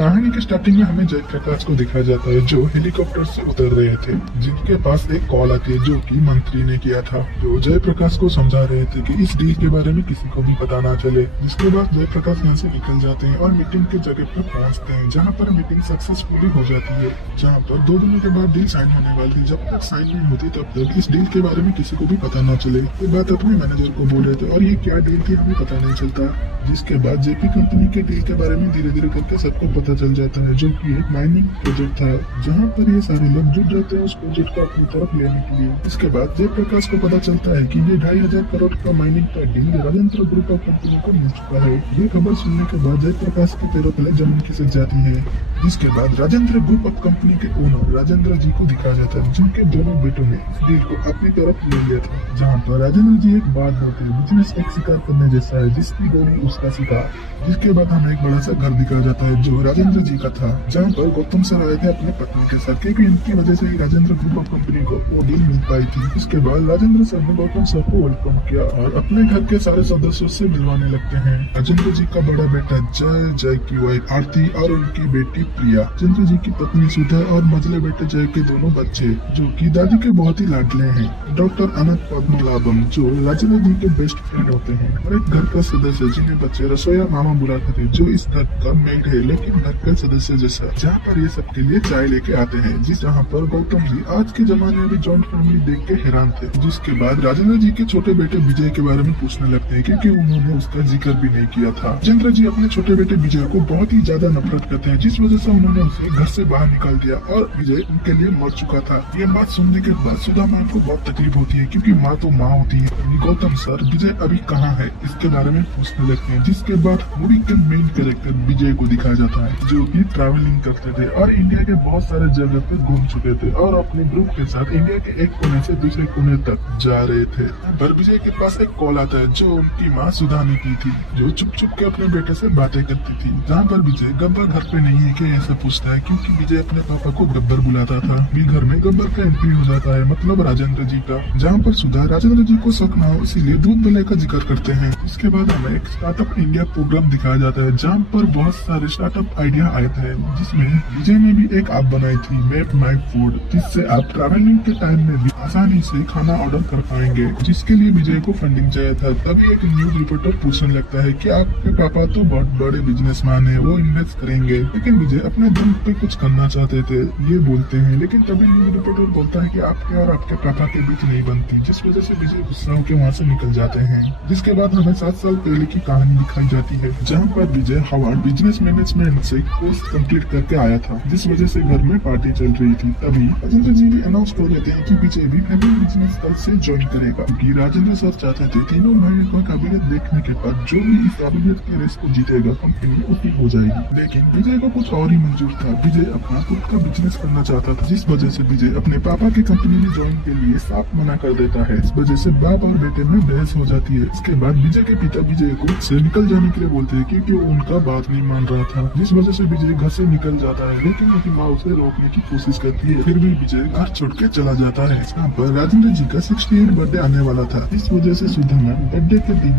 कहानी के स्टार्टिंग में हमें जयप्रकाश को दिखाया जाता है जो हेलीकॉप्टर से उतर रहे थे, जिनके पास एक कॉल आती है जो कि मंत्री ने किया था, जो जयप्रकाश को समझा रहे थे कि इस डील के बारे में किसी को भी पता ना चले। जिसके बाद जयप्रकाश यहाँ से निकल जाते हैं और मीटिंग के जगह पर पहुँचते हैं, जहाँ पर मीटिंग सक्सेसफुली हो जाती है, जहाँ पर 2 दिनों के बाद डील साइन होने वाली थी। जब तक साइन नहीं होती तब तक इस डील के बारे में किसी को भी पता ना चले। ये बात अपने मैनेजर को बोल रहे थे और ये क्या डील थी हमें पता नहीं चलता। जिसके बाद जेपी कंपनी के डील के बारे में धीरे धीरे करके सबको पता चल जाता है, जो कि एक माइनिंग प्रोजेक्ट था, जहां पर ये सारे लोग जुट जाते हैं उस प्रोजेक्ट को अपनी तरफ लेने के लिए। इसके बाद जयप्रकाश को पता चलता है कि ये 2500 करोड़ का माइनिंग का deal Rajendra group of company को मिल चुका है। ये खबर सुनने के बाद जयप्रकाश के पैरों तले जमीन खिसक जाती है। जिसके बाद राजेंद्र ग्रुप ऑफ कंपनी के ओनर राजेंद्र जी को दिखाया जाता है, जिनके दोनों बेटों ने इस डील को अपनी तरफ ले लिया था। जहाँ पर राजेंद्र जी एक बात बोलते हैं, बिजनेस एक शिकार करने जैसा है, जिसकी गोली उसका शिकार। जिसके बाद हमें एक बड़ा सा घर दिखाया जाता है जो राजेंद्र जी का था, जहाँ पर गौतम सर आए थे अपने पत्नी के साथ, क्योंकि इनकी वजह से ही राजेंद्र ग्रुप ऑफ कंपनी को वो डील मिल पाई थी। इसके बाद राजेंद्र सर ने गौतम सर को वेलकम किया और अपने घर के सारे सदस्यों से मिलवाने लगते हैं। राजेंद्र जी का बड़ा बेटा जय की वाइफ आरती और उनकी बेटी प्रिया, राजेंद्र जी की पत्नी सुधा और मझले बेटे जय के दोनों बच्चे, जो कि दादी के बहुत ही लाडले हैं, डॉक्टर अनंत पद्मनाभम, जो राजेंद्र जी के बेस्ट फ्रेंड होते हैं, और एक घर का सदस्य जिन्हें बच्चे रसोईया मामा बुलाते थे, जो इस घर का मेड है लेकिन घर का सदस्य जैसा, जहाँ पर ये सबके लिए चाय लेके आते हैं। जिस जहाँ पर गौतम जी आज के जमाने में भी जॉइंट फैमिली देख के हैरान थे। जिसके बाद राजेंद्र जी के छोटे बेटे विजय के बारे में पूछने लगते हैं, क्योंकि उन्होंने उसका जिक्र भी नहीं किया था। राजेंद्र जी अपने छोटे बेटे विजय को बहुत ही ज्यादा नफरत करते हैं, जिस वजह से उन्होंने उसे घर से बाहर निकाल दिया और विजय उनके लिए मर चुका था। ये बात सुनने के बाद सुधा माँ को बहुत तकलीफ होती है, क्योंकि माँ तो माँ होती है। गौतम सर विजय अभी कहाँ है इसके बारे में पूछने लगते हैं। जिसके बाद मूवी के मेन कैरेक्टर विजय को दिखाया जाता है, जो कि ट्रैवलिंग करते थे और इंडिया के बहुत सारे जगह पे घूम चुके थे और अपने ग्रुप के साथ इंडिया के एक कोने से दूसरे कोने तक जा रहे थे। पर विजय के पास एक कॉल आता है जो उनकी माँ सुधा ने की थी, जो चुप चुप के अपने बेटे से बातें करती थी। जहाँ पर विजय गब्बर घर पे नहीं है कि ऐसा पूछता है, क्योंकि विजय अपने पापा को गब्बर बुलाता था। भी घर में गब्बर का एंट्री हो जाता है, मतलब राजेंद्र जी का। जहाँ पर सुधा राजेंद्र जी को शक ना हो इसीलिए दूध पिलाने का जिक्र करते हैं। इसके बाद हमें एक स्टार्टअप इंडिया प्रोग्राम दिखाया जाता है, जहाँ पर बहुत सारे स्टार्टअप आइडिया आए थे, जिसमें विजय ने भी एक ऐप बनाई थी, मैप माई फूड, जिससे आप ट्रैवलिंग के टाइम में भी आसानी से खाना ऑर्डर कर पाएंगे। जिसके लिए विजय को फंडिंग चाहिए था। तभी एक न्यूज रिपोर्टर पूछने लगता है कि आपके पापा तो बहुत बड़े बिजनेसमैन है, वो इन्वेस्ट करेंगे। लेकिन विजय अपने दम पे कुछ करना चाहते थे, ये बोलते हैं। लेकिन तभी न्यूज रिपोर्टर बोलता है कि आपके और आपके पापा के बीच नहीं बनती, जिस वजह से विजय गुस्सा होकर वहाँ से निकल जाते हैं। जिसके बाद हमें 7 साल पहले की कहानी दिखाई जाती है, जहाँ पर विजय हार्वर्ड बिजनेस मैनेजमेंट से कोर्स कंप्लीट करके आया था, जिस वजह से घर में पार्टी चल रही थी। तभी राजेंद्र जी भी अनाउंस कर देते हैं कि विजय भी फैमिली बिजनेस कल से ज्वाइन करेगा, क्योंकि राजेंद्र सर चाहते थे तीनों भाइयों का काबिलियत देखने के बाद जो भी इस काबिलियत के रेस को जीतेगा कंपनी उसकी हो जाएगी। लेकिन विजय को कुछ और ही मंजूर था। विजय अपना खुद का बिजनेस करना चाहता था, जिस वजह से विजय अपने पापा की कंपनी में ज्वाइन के लिए साफ मना कर देता है। इस वजह से बाप और बेटे में बहस हो जाती है। इसके बाद विजय के पिता विजय को से निकल जाने के लिए बोलते हैं, क्योंकि वो उनका बात नहीं मान रहा था, जिस वजह से विजय घर से निकल जाता है। लेकिन उनकी माँ उसे रोकने की कोशिश करती है, फिर भी विजय घर छोड़ के चला जाता है। यहाँ पर राजेंद्र जी का 68 बर्थडे आने वाला था, इस वजह से सुधा मैम बर्थडे के दिन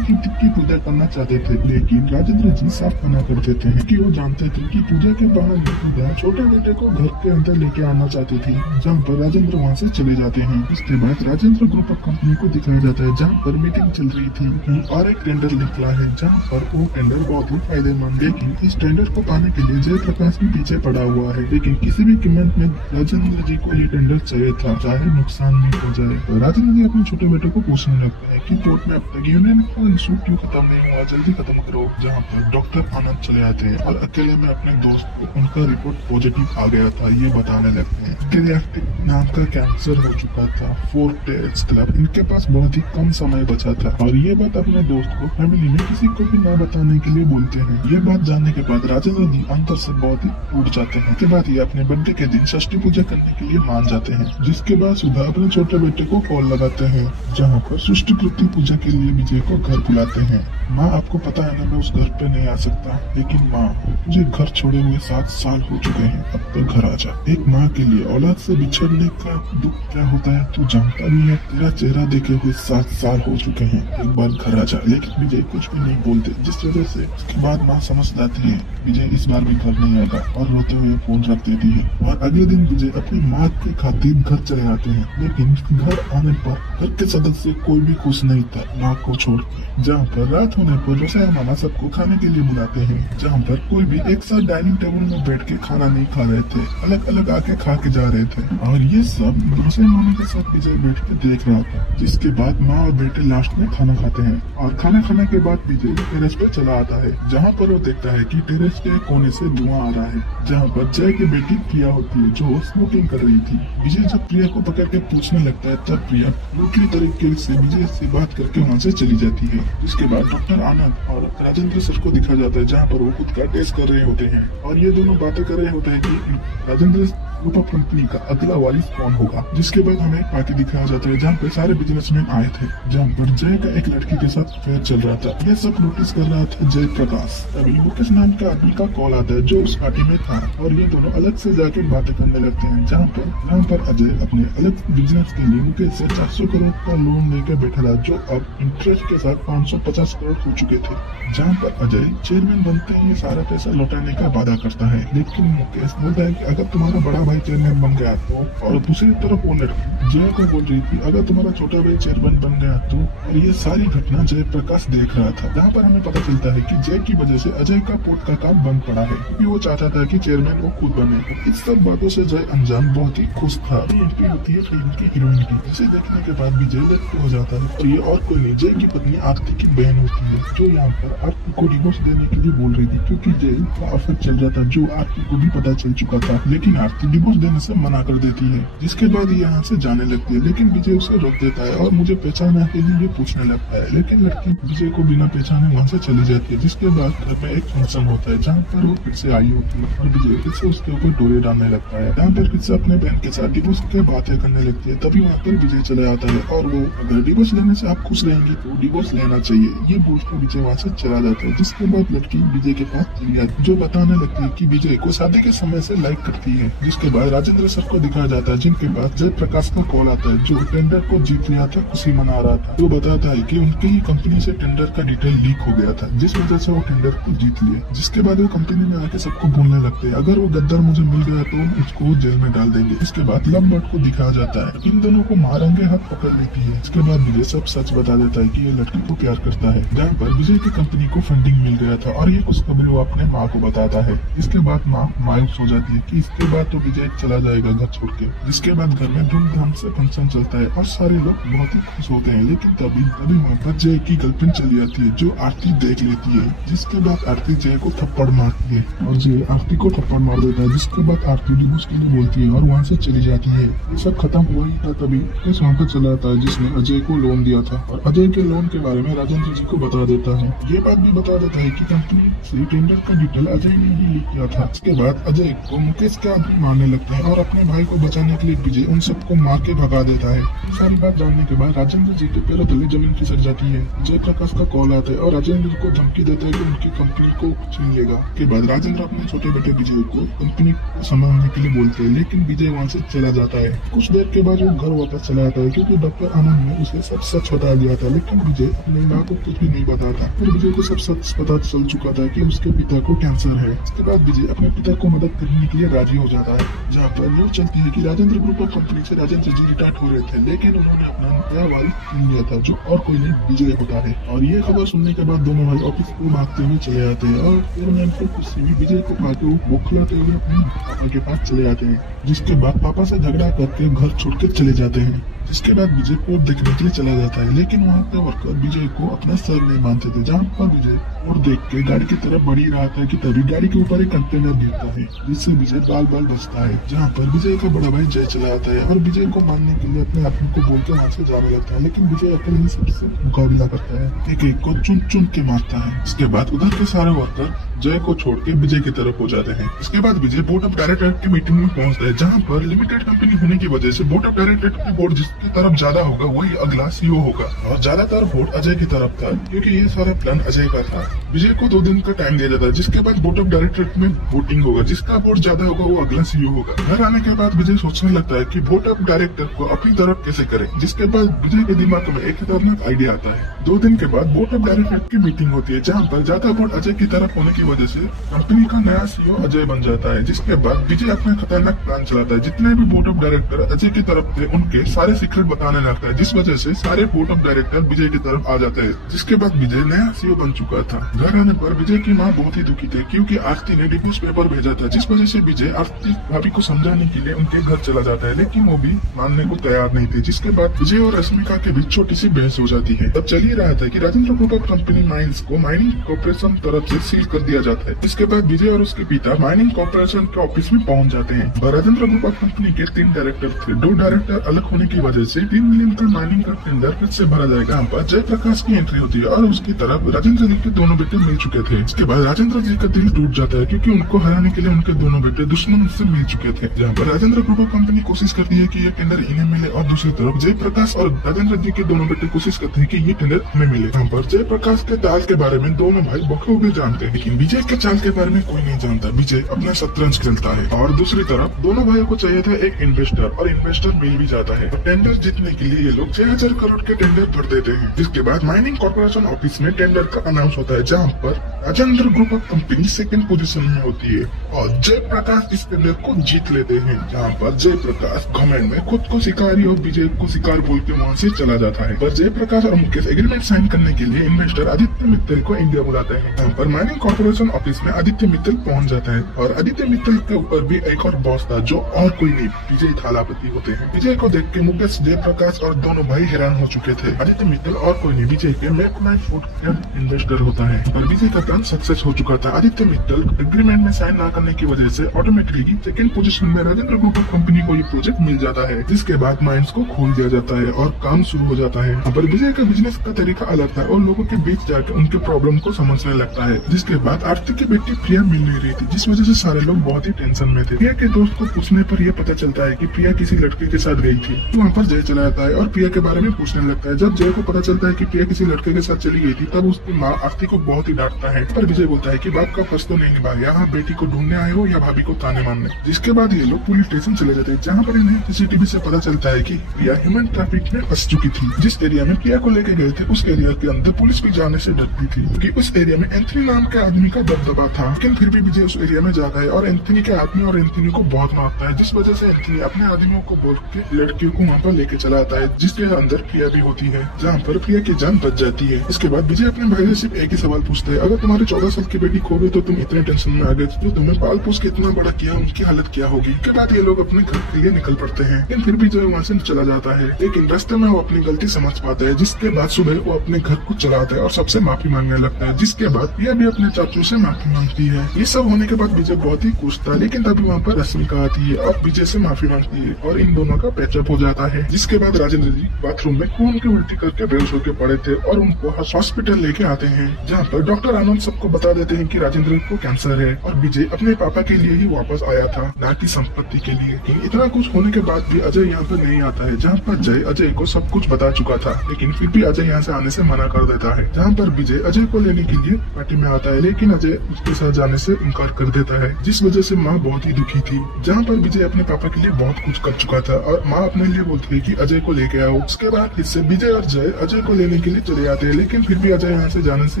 की पूजा करना चाहते थे, लेकिन राजेंद्र जी साफ मना कर देते हैं कि वो जानते थे कि पूजा के बहाने सुधा छोटे बेटे को घर के अंदर लेके आना चाहती थी। जहाँ पर राजेंद्र वहाँ से चले जाते हैं। इसके बाद राजेंद्र ग्रुप ऑफ कंपनी को दिखाया जाता है, जहाँ पर मीटिंग चल रही थी और एक टेंडर निकला है, जहाँ पर वो टेंडर बहुत ही फायदेमंद। लेकिन इस टेंडर को पाने के लिए जयप्रकाश भी पीछे पड़ा हुआ है, लेकिन किसी भी कीमत में राजेंद्र जी को ये टेंडर चाहिए था, चाहे नुकसान भी हो जाए। तो राजेंद्र जी अपने छोटे बेटे को पूछने लगते हैं कि कोर्ट में अब तक यूनियन का इशू क्यों खत्म नहीं हुआ, जल्दी खत्म करो। जहाँ पर डॉक्टर आनंद चले आते हैं और अकेले में अपने दोस्त को उनका रिपोर्ट पॉजिटिव आ गया था ये बताने लगते हैं। गिलियाटिक नाम का कैंसर हो चुका था, 4 डेज क्लब, इनके पास बहुत ही कम समय बचा था और ये बात अपने दोस्त को फैमिली में किसी को भी ना बताने के लिए बोलते हैं। ये बात जानने के बाद राजेंद्र जी अंदर से बहुत ही टूट जाते हैं। इसके बाद ये अपने बर्थडे के दिन षष्ठी पूजा करने के लिए मान जाते हैं। जिसके बाद सुधा अपने छोटे बेटे को कॉल लगाते हैं, जहाँ पर सृष्टि पूजा के लिए विजय को घर बुलाते हैं। माँ आपको पता है ना मैं उस घर पे नहीं आ सकता, लेकिन माँ मुझे घर छोड़े हुए 7 साल हो चुके हैं, अब तो घर आ जा। एक माँ के लिए औलाद से बिछड़ने का दुख क्या होता है तू जानता भी है, तेरा चेहरा देखे हुए 7 साल हो चुके हैं, एक बार घर आ जा। लेकिन विजय कुछ भी नहीं बोलते, जिस वजह से उसके बाद माँ समझ जाती है विजय इस बार भी घर नहीं आएगा और रोते हुए फोन रख देती है। और अगले दिन विजय अपनी माँ के खातिर घर चले आते हैं, लेकिन घर आने पर घर के सदस्य कोई भी खुश नहीं था माँ को छोड़ के। जहाँ पर रात होने पर रसोईया मामा सबको खाने के लिए बुलाते हैं, जहाँ पर कोई भी एक साथ डाइनिंग टेबल में बैठ के खाना नहीं खा रहे थे, अलग अलग आके खा के जा रहे थे। और ये सब रसोईया मामा के साथ विजय बैठ के देख रहा था। जिसके बाद माँ और बेटे लास्ट में खाना खाते हैं और खाना खाने के बाद विजय टेरेस पे चला आता है, जहाँ पर वो देखता है कि टेरेस के कोने से धुआं आ रहा है, जहाँ पर जय की बेटी प्रिया होती है जो स्मोकिंग कर रही थी। विजय जब प्रिया को पकड़ के पूछने लगता है तब प्रिया दूसरी तरीके से विजय से बात करके वहाँ से चली जाती है। इसके बाद डॉक्टर आनंद और राजेंद्र सर को दिखा जाता है, जहाँ पर वो खुद का टेस्ट कर रहे होते हैं और ये दोनों बातें कर रहे होते हैं कि राजेंद्र ग्रुप ऑफ कंपनी का अगला वारिस कौन होगा। जिसके बाद हमें एक पार्टी दिखाया जाता है जहाँ पे सारे बिजनेसमैन आए थे, जहाँ पर जय का एक लड़की के साथ अफेयर चल रहा था। ये सब नोटिस कर रहा था जय प्रकाश। तभी मुकेश नाम का आदमी का कॉल आता है जो उस पार्टी में था और ये दोनों अलग से जाके बातें करने लगते हैं, जहाँ पर अजय अपने अलग बिजनेस के लिए मुकेश से 400 करोड़ का लोन लेकर बैठा था, जो अब इंटरेस्ट के साथ 550 करोड़ हो चुके थे। जहाँ पर अजय चेयरमैन बनते ही ये सारा पैसा लौटाने का वादा करता है, लेकिन मुकेश बोलता है कि अगर तुम्हारा बड़ा भाई चेयरमैन बन गया तो। और दूसरी तरफ वो लड़की जय को बोल रही थी अगर तुम्हारा छोटा भाई चेयरमैन बन गया तो। और ये सारी घटना जय प्रकाश देख रहा था, जहाँ पर हमें पता चलता है कि जय की वजह से अजय का पोर्ट का काम बंद पड़ा है, क्योंकि वो चाहता था कि चेयरमैन वो खुद बने। इस सब बातों से जय अनजान बहुत ही खुश था। एंट्री होती है फिल्म की हीरोइन की, जिसे देखने के बाद भी जय हो जाता है। और ये और कोई नहीं जय की पत्नी आरती की बहन होती है, जो यहाँ पर आरती को डिवोर्स देने के लिए बोल रही थी, क्योंकि जय का अफेयर चल रहा था जो आरती को भी पता चल चुका था। लेकिन आरती डिवोर्स देने से मना कर देती है, जिसके बाद ये यहाँ से जाने लगती है, लेकिन विजय उसे रोक देता है और मुझे पहचाना के लिए पूछने लगता है। लेकिन लड़की विजय को बिना पहचाने वहाँ से चली जाती है। जिसके बाद घर में एक फंक्शन होता है, जहाँ पर वो फिर से आई होती है और विजय फिर से उसके ऊपर डोरे डालने लगता है, जहाँ पर फिर से अपने बहन के साथ डिवोर्स की बातें करने लगती है। तभी वहाँ पर विजय चले आता है और वो अगर डिवोर्स लेने से आप खुश रहेंगी तो डिवोर्स लेना चाहिए, ये बोलकर विजय वहाँ से चला जाता है। जिसके बाद लड़की विजय के पास चली जाती है, जो बताने लगती है कि विजय को शादी के समय से लाइक करती है। जिसके बाद राजेंद्र सर को दिखाया जाता है, जिनके पास जय प्रकाश का कॉल आता है, जो टेंडर को जीत लिया था, खुशी मना रहा था। वो बताता है कि उनकी ही कंपनी से टेंडर का डिटेल लीक हो गया था, जिस वजह से वो टेंडर को जीत लिए। जिसके बाद वो कंपनी में आके सबको बोलने लगते हैं अगर वो गद्दार मुझे मिल गया तो उसको जेल में डाल देंगे। इसके बाद लव बर्ड को दिखाया जाता है, इन दोनों को मारेंगे हाथ पकड़ लेती है। इसके बाद विजय सब सच बता देता है कि ये लड़की को प्यार करता है, जहाँ पर विजय की कंपनी को फंडिंग मिल गया था और ये खुशखबरी वो अपने माँ को बताता है। इसके बाद माँ मायूस हो जाती है कि इसके बाद तो विजय चला जाएगा घर छोड़ के। जिसके बाद घर में धूमधाम से फंक्शन चलता है और सारे लोग बहुत ही खुश होते हैं। लेकिन तभी वहाँ पर जय की गर्लफ्रेंड चली आती है, जो आरती देख लेती है। जिसके बाद आरती जय को थप्पड़ मारती है और जय आरती को थप्पड़ मार देता है। जिसके बाद आरती डिवोर्स के लिए बोलती है और वहाँ से चली जाती है। ये सब खत्म हुआ ही था तभी वहाँ पर चला आता है जिसने अजय को लोन दिया था, और अजय के लोन के बारे में राजेंद्र जी को बता देता है। ये बात भी बता देता है कि कंपनी से टेंडर का डिटेल अजय ने ही लीक किया था। इसके बाद अजय को मुकेश के आदमी मारने लगते हैं और अपने भाई को बचाने के लिए विजय उन सबको मार के भगा देता है। सारी बात जानने के बाद राजेंद्र जी के पैरों तले जमीन खिसक जाती है। जय प्रकाश का कॉल आता है और राजेंद्र को धमकी देता है कि उनकी कंपनी को छीन लेगा। के बाद राजेंद्र अपने छोटे बेटे विजय को कंपनी को संभालने के लिए बोलते हैं, लेकिन विजय वहाँ से चला जाता है। कुछ देर के बाद वो घर वापस चला आता है, क्योंकि डॉक्टर आनंद ने उसे सब सच बता दिया था। लेकिन विजय अपनी माँ को कुछ भी नहीं बताता। फिर विजय को सब सच पता चल चुका था कि उसके पिता को कैंसर है। इसके बाद विजय अपने पिता को मदद करने के लिए राजी हो जाता है, जहाँ पर न्यूज चलती है कि राजेंद्र ग्रुप ऑफ कंपनी से राजेंद्र जी रिटायर्ड हो रहे थे, लेकिन उन्होंने अपना नया वारिस चुन लिया था, जो और कोई नहीं विजय होता है। और ये खबर सुनने के बाद दोनों भाई ऑफिस को भागते हुए चले आते हैं और चेयरमैन को खुशी में विजय को पाके वो बौखलाते हुए अपने पापा के पास चले आते हैं। जिसके बाद पापा से झगड़ा करके घर छोड़ के चले जाते हैं। जिसके बाद विजय कोर्ट देखने के लिए चला जाता है, लेकिन वहाँ पे वर्कर विजय को अपना सर नहीं मानते थे। जहाँ पर विजय कोर्ट देख के गाड़ी की तरफ बढ़ ही रहा था कि तभी गाड़ी के ऊपर एक कंटेनर गिरता है, जिससे विजय बाल बाल बचता है। जहाँ पर विजय का बड़ा भाई जय चला आता है और विजय को मारने के लिए अपने आदमी को बोल के वहाँ से जाने लगता है, लेकिन विजय अकेले ही सबसे मुकाबला करता है, एक एक को चुन चुन के मारता है। इसके बाद उधर के सारे वर्कर जय को छोड़ के विजय की तरफ हो जाते हैं। इसके बाद विजय बोर्ड ऑफ डायरेक्टर की मीटिंग में पहुंचता है, जहां पर लिमिटेड कंपनी होने की वजह से बोर्ड ऑफ डायरेक्टर की वोट जिसकी तरफ ज्यादा होगा वही अगला सीईओ होगा, और ज्यादातर वोट अजय की तरफ था क्योंकि ये सारा प्लान अजय का था। विजय को 2 दिन का टाइम दिया जाता है, जिसके बाद बोर्ड ऑफ डायरेक्टर में वोटिंग होगा, जिसका वोट ज्यादा होगा वो अगला सीईओ होगा। घर आने के बाद विजय सोचने लगता है कि बोर्ड ऑफ डायरेक्टर को अपनी तरफ कैसे करे, जिसके बाद विजय के दिमाग में एक खतरनाक आइडिया आता है। 2 दिन के बाद बोर्ड ऑफ डायरेक्टर की मीटिंग होती है, जहाँ पर ज्यादा वोट अजय की तरफ होने की वजह से कंपनी का नया सीईओ अजय बन जाता है। जिसके बाद विजय अपना खतरनाक प्लान चलाता है, जितने भी बोर्ड ऑफ डायरेक्टर अजय की तरफ थे उनके सारे सीक्रेट बताने लगता है, जिस वजह से सारे बोर्ड ऑफ डायरेक्टर विजय की तरफ आ जाते हैं। जिसके बाद विजय नया सीईओ बन चुका था। घर आने पर विजय की माँ बहुत ही दुखी थी क्योंकि आरती ने डिवोर्स पेपर भेजा था, जिस वजह से विजय आरती भाभी को समझाने के लिए उनके घर चला जाता है, लेकिन वो भी मानने को तैयार नहीं थे। जिसके बाद विजय और रश्मिका के बीच छोटी सी बहस हो जाती है। तब चल ही रहा था कि Rajendra group of company mines को माइनिंग कॉर्पोरेशन तरफ से सील कर दिया जाता है। इसके बाद विजय और उसके पिता माइनिंग कॉर्पोरेशन के ऑफिस में पहुंच जाते हैं। राजेंद्र ग्रुप ऑफ कंपनी के 3 डायरेक्टर थे। 2 डायरेक्टर अलग होने की वजह से 3 मिलियन का माइनिंग का टेंडर फिर से भरा जाएगा। यहाँ पर जयप्रकाश की एंट्री होती है और उसकी तरफ राजेंद्र जी के दोनों बेटे मिल चुके थे। इसके बाद राजेंद्र जी का दिल टूट जाता है क्योंकि उनको हराने के लिए उनके दोनों बेटे दुश्मन से मिल चुके थे। जहाँ पर राजेंद्र ग्रुप ऑफ कंपनी कोशिश करती है कि ये टेंडर इन्हें मिले, और दूसरी तरफ जयप्रकाश और राजेंद्र जी के दोनों बेटे कोशिश करते हैं कि ये टेंडर हमें मिले। यहाँ पर जयप्रकाश के चाल के बारे में दोनों भाई बखूबी जानते हैं, लेकिन विजय के चाल के बारे में कोई नहीं जानता। विजय अपना शतरंज खेलता है और दूसरी तरफ दोनों भाइयों को चाहिए था एक इन्वेस्टर, और इन्वेस्टर मिल भी जाता है। टेंडर जीतने के लिए ये लोग 6000 करोड़ के टेंडर भर देते हैं। जिसके बाद माइनिंग कॉर्पोरेशन ऑफिस में टेंडर का अनाउंस होता है, जहाँ पर Rajendra group of company 2nd position में होती है और जयप्रकाश इस टेंडर को जीत लेते हैं। जहाँ पर जयप्रकाश घमंड में खुद को शिकारी और विजय को शिकार बोल के वहाँ से चला जाता है। पर जयप्रकाश और मुकेश एग्रीमेंट साइन करने के लिए इन्वेस्टर आदित्य मित्तल को इंडिया बुलाते हैं। यहाँ पर माइनिंग कॉर्पोरेशन ऑफिस में आदित्य मित्तल पहुँच जाता है, और आदित्य मित्तल के ऊपर भी एक और बॉस था जो और कोई नहीं विजय थालापति होते हैं। विजय को देख के मुकेश, जयप्रकाश और दोनों भाई हैरान हो चुके थे। आदित्य मित्तल और कोई नहीं विजय के इन्वेस्टर होता है, और विजय का प्लान सक्सेस हो चुका था। आदित्य मित्तल एग्रीमेंट में साइन न करने की वजह से ऑटोमेटिकली 2nd पोजीशन में राजेंद्र ग्रुप ऑफ कंपनी को ये प्रोजेक्ट मिल जाता है। जिसके बाद माइंस को खोल दिया जाता है और काम शुरू हो जाता है। पर विजय का बिजनेस का तरीका अलग था और लोगों के बीच जाकर उनके प्रॉब्लम को समझने लगता है। जिसके बाद आरती की बेटी प्रिया मिल नहीं रही थी, जिस वजह से सारे लोग बहुत ही टेंशन में थे। प्रिया के दोस्त को पूछने पर यह पता चलता है कि प्रिया किसी लड़के के साथ गई थी। तो वहाँ पर जय चला जाता है और प्रिया के बारे में पूछने लगता है। जब जय को पता चलता है कि प्रिया किसी लड़के के साथ चली गई थी, तब उसकी माँ आरती को बहुत ही डांटता है। पर विजय बोलता है कि बाप का फर्ज तो नहीं निभाया, यहाँ बेटी को ढूंढने आए हो या भाभी को ताने मारने। जिसके बाद ये लोग पुलिस स्टेशन चले जाते हैं, जहाँ पर इन्हें सीसीटीवी से पता चलता है कि प्रिया ह्यूमन ट्रैफिक में फंस चुकी थी। जिस एरिया में प्रिया को लेके गए थे उस एरिया के अंदर पुलिस भी जाने से डरती थी क्योंकि उस एरिया में एंथनी नाम के आदमी का दबदबा था। लेकिन फिर भी विजय उस एरिया में जाता है और एंथनी के आदमी और एंथनी को बहुत मारता है, जिस वजह से एंथनी अपने आदमियों को बोल के लड़कियों को वहाँ पर लेके चला आता है, जिसके अंदर प्रिया भी होती है, जहाँ पर प्रिया की जान बच जाती है। इसके बाद विजय अपने भाई से सिर्फ एक ही सवाल पूछते हैं, अगर तुम्हारे 14 साल की बेटी खो गई तो तुम इतने टेंशन में आ गए, जो तुम्हें पाल पोस के इतना बड़ा किया, उनकी हालत क्या होगी। इसके बाद ये लोग अपने घर के लिए निकल पड़ते हैं, लेकिन फिर भी जो वहाँ से चला जाता है, लेकिन रास्ते में वो अपनी गलती समझ पाता है। जिसके बाद सुबह वो अपने घर को चलाता है और सबसे माफी मांगने लगता है। जिसके बाद प्रिया भी अपने चाचू से माफी मांगती है। ये सब होने के बाद विजय बहुत ही खुश था, लेकिन तभी वहाँ पर रश्मिका आती है और विजय से माफी मांगती है और इन दोनों का पैचअप हो जाता है। जिसके बाद राजेंद्र जी बाथरूम में खून की उल्टी करके बेहोश होकर पड़े थे और उनको हॉस्पिटल लेके आते हैं, जहाँ पर डॉक्टर आनंद सबको बता देते हैं कि राजेंद्र को कैंसर है और विजय अपने पापा के लिए ही वापस आया था, न कि संपत्ति के लिए। इतना कुछ होने के बाद भी अजय यहाँ पर नहीं आता है, जहाँ पर जय अजय को सब कुछ बता चुका था, लेकिन फिर भी अजय यहाँ से आने से मना कर देता है। जहाँ पर विजय अजय को लेने के लिए पार्टी में आता है, लेकिन अजय उसके साथ जाने से इनकार कर देता है, जिस वजह से माँ बहुत ही दुखी थी। जहाँ पर विजय अपने पापा के लिए बहुत कुछ कर चुका था और माँ अपने लिए बोलती है कि अजय को लेके आओ। उसके बाद इससे विजय और जय अजय को लेने के लिए चले जाते हैं, लेकिन फिर भी अजय यहाँ से जाने से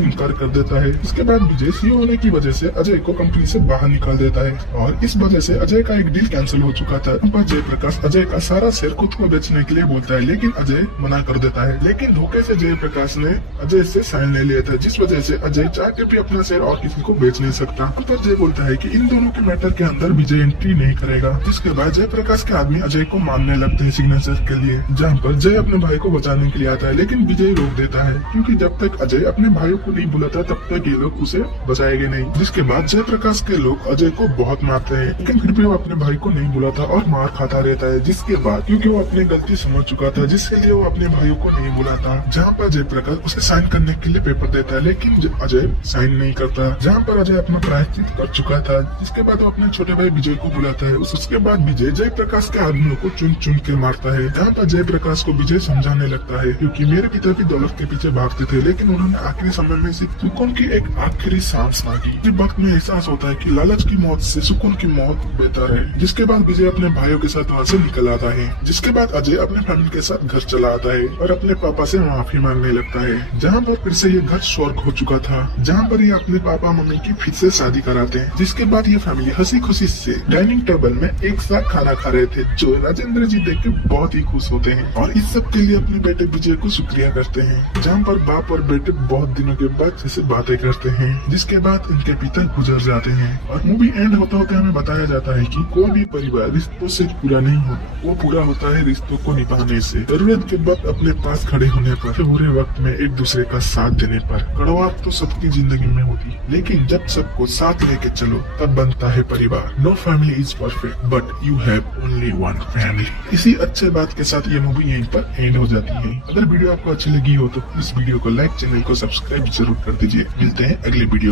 इनकार कर देता है। इसके बाद विजय सीईओ होने की वजह से अजय को कंपनी से बाहर निकाल देता है और इस वजह से अजय का एक डील कैंसिल हो चुका था। पर जयप्रकाश अजय का सारा शेयर खुद को बेचने के लिए बोलता है, लेकिन अजय मना कर देता है। लेकिन धोखे से जयप्रकाश ने अजय से साइन ले लिया था, जिस वजह से अजय चाह के भी अपना शेयर और किसी को बेच नहीं सकता। पर जय बोलता है कि इन दोनों के मैटर के अंदर विजय एंट्री नहीं करेगा। जिसके बाद जयप्रकाश के आदमी अजय को मारने लगते हैं सिग्नेचर के लिए, जहाँ पर जय अपने भाई को बचाने के लिए आता है, लेकिन विजय रोक देता है क्योंकि जब तक अजय अपने भाइयों को नहीं बुलाता तब तक ये लोग उसे बचाएंगे नहीं। जिसके बाद जयप्रकाश के लोग अजय को बहुत मारते हैं, लेकिन फिर भी वो अपने भाई को नहीं बुलाता और मार खाता रहता है। जिसके बाद क्योंकि वो अपनी गलती समझ चुका था, जिसके लिए वो अपने भाइयों को नहीं बुलाता, जहाँ पर जयप्रकाश उसे साइन करने के लिए पेपर देता है, लेकिन अजय साइन नहीं करता था, जहाँ पर अजय अपना प्रायश्चित कर चुका था। जिसके बाद वो अपने छोटे भाई विजय को बुलाता है। उसके बाद विजय जयप्रकाश के आदमियों को चुन चुन के मारता है, जहाँ पर जयप्रकाश को विजय समझाने लगता है क्योंकि मेरे पिता भी दौलत के पीछे भागते थे, लेकिन उन्होंने आखिरी समय में सिर्फ सुकून की एक आखिरी सांस मांगी। इस वक्त में एहसास होता है कि लालच की मौत से सुकून की मौत बेहतर है। जिसके बाद विजय अपने भाइयों के साथ वहाँ से निकल आता है। जिसके बाद अजय अपने फैमिली के साथ घर चला आता है और अपने पापा से माफी मांगने लगता है, जहाँ पर फिर से ये घर स्वर्ग हो चुका था, जहाँ पर ये अपने पापा मम्मी की फिर से शादी कराते हैं। जिसके बाद ये फैमिली हंसी खुशी से डाइनिंग टेबल में एक साथ खाना खा रहे थे, जो राजेंद्र जी देख के बहुत ही खुश होते हैं और इस सब के लिए अपने बेटे विजय को शुक्रिया करते हैं। जहाँ पर बाप और बेटे बहुत दिनों के बाद जैसे बातें करते हैं। जिसके बाद इनके पिता गुजर जाते हैं और मूवी एंड होते होते हमें बताया जाता है कि कोई भी परिवार रिश्तों से पूरा नहीं होता, वो पूरा होता है रिश्तों को निभाने से। जरूरत के वक्त अपने पास खड़े होने पर, बुरे वक्त में एक दूसरे का साथ देने पर। कड़वाहट तो सबकी जिंदगी में होती, लेकिन जब सबको साथ लेके चलो तब बनता है परिवार। No family is perfect but you have only one family. इसी अच्छे बात के साथ ये मूवी यहीं पर एंड हो जाती है। अगर वीडियो आपको अच्छी लगी हो तो इस वीडियो को लाइक, चैनल को सब्सक्राइब जरूर कर दीजिए। मिलते हैं अगले वीडियो।